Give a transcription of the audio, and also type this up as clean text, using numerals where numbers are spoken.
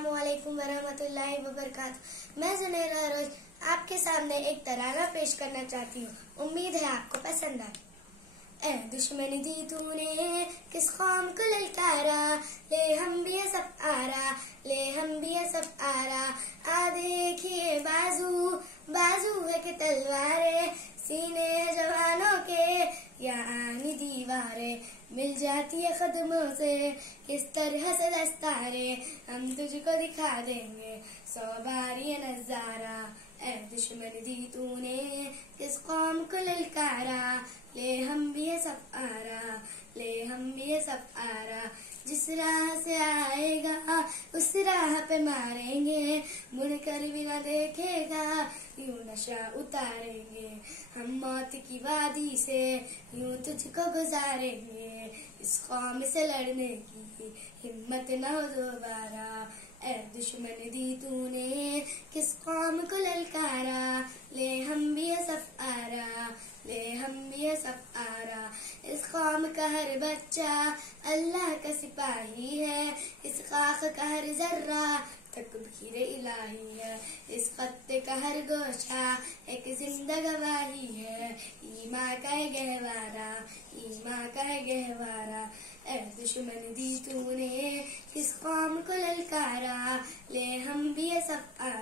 अस्सलामुअलैकुम वरहमतुल्लाहि वबरकातुहू। मैं ज़ुनैरा रोज आपके सामने एक तराना पेश करना चाहती हूँ। उम्मीद है आपको पसंद आए। ए दुश्मन दी तूने किस कौम को ललकारा, ले हम भी सब आरा, ले हम भी सब आरा। आ देखिए बाजू बाजू है कि तलवारे, सीने जवानों के या आनी दीवारे। मिल जाती है कदमों से किस तरह से दस्तारे, हम तुझको दिखा देंगे 100 बार ये नजारा। ए दुश्मन दी तूने किस कौम को ललकारा, ले हम भी सब आरा, ले हम भी सब आरा। जिस राह से आएगा उस राह पे मारेंगे, मुड़कर भी न देखेगा यूं नशा उतारेंगे। हम मौत की वादी से यूं तुझको गुजारेंगे, इस कौम से लड़ने की हिम्मत न हो दोबारा। ए दुश्मन दी तूने किस कौम को ललकारा, ले हम भी सब आरा, ले हम भी सब आरा। इस कौम का हर बच्चा अल्लाह का सिपाही है, इस खाक का हर जर्रा तकबीर इलाही है। इस खत्ते का हर गोशा एक जिंदा गवाही है, ईमा का गहवारा, ईमा का गहवारा। ए दुश्मन दी तूने किस कौम को ललकारा, ले हम भी सब आरा।